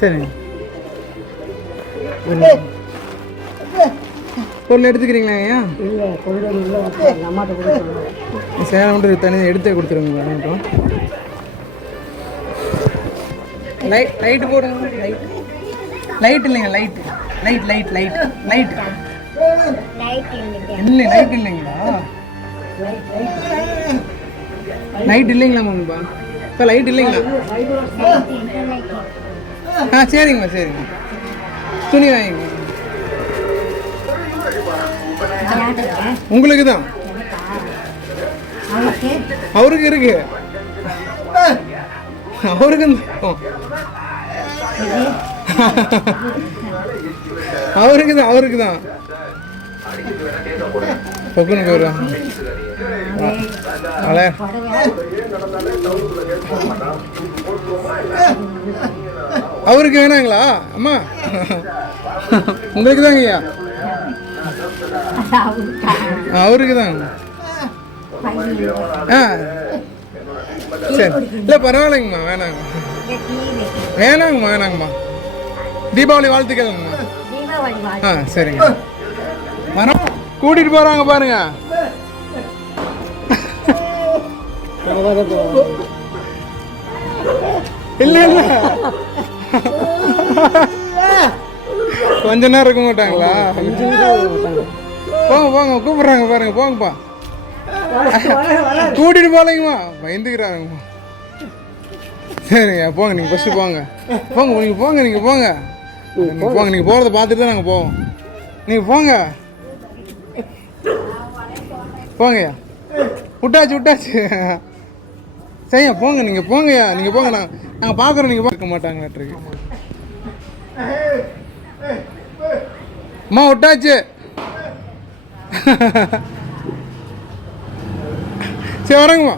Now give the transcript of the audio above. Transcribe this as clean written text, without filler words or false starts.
சரிங்க. பொருள் எடுத்துக்கிறீங்களா ஐயா? இல்லை, சேலை மட்டும் தனியாக எடுத்தே கொடுத்துருங்க மட்டும். லைட்டு போடுங்க. லைட் இல்லைங்க. லைட் இல்லை. லைட் இல்லைங்களா? லைட் இல்லைங்களா மேம்பா? இப்போ லைட் இல்லைங்களா? சரிங்கம்மா. துணி வாங்கிங்க. உங்களுக்கு தான். அவருக்கு இருக்கு. அவருக்கு தான். பொக்குனுக்கு வரும். அவருக்கு வேணாங்களா அம்மா? உங்களுக்கு தாங்க ஐயா. அவருக்கு தான். சரி, இல்லை பரவாயில்லைங்கம்மா. வேணாங்கம்மா. தீபாவளி வாழ்த்துக்கள்ங்கம்மா. சரிங்க. மரம் கூட்டிட்டு போறாங்க பாருங்க. இல்ல கொஞ்ச நேரம் இருக்க மாட்டாங்களா? போங்க கூப்பிடுறாங்க பாருங்க. போங்கப்பா. கூட்டிட்டு போலங்கம்மா. பயந்துக்கிறாங்கம்மா. சரிங்க, போங்க. நீங்க ஃபர்ஸ்ட் போங்க. நீங்க போங்க. நீங்க போறத பார்த்துட்டு தான் நாங்க போவோம். நீங்க போங்கய்யா. விட்டாச்சு. சரியா போங்க. நீங்க போங்கய்யா. நாங்க பாக்குறோம். நீங்க பார்க்க மாட்டாங்க. அம்மா விட்டாச்சு. சரி வரேங்கம்மா.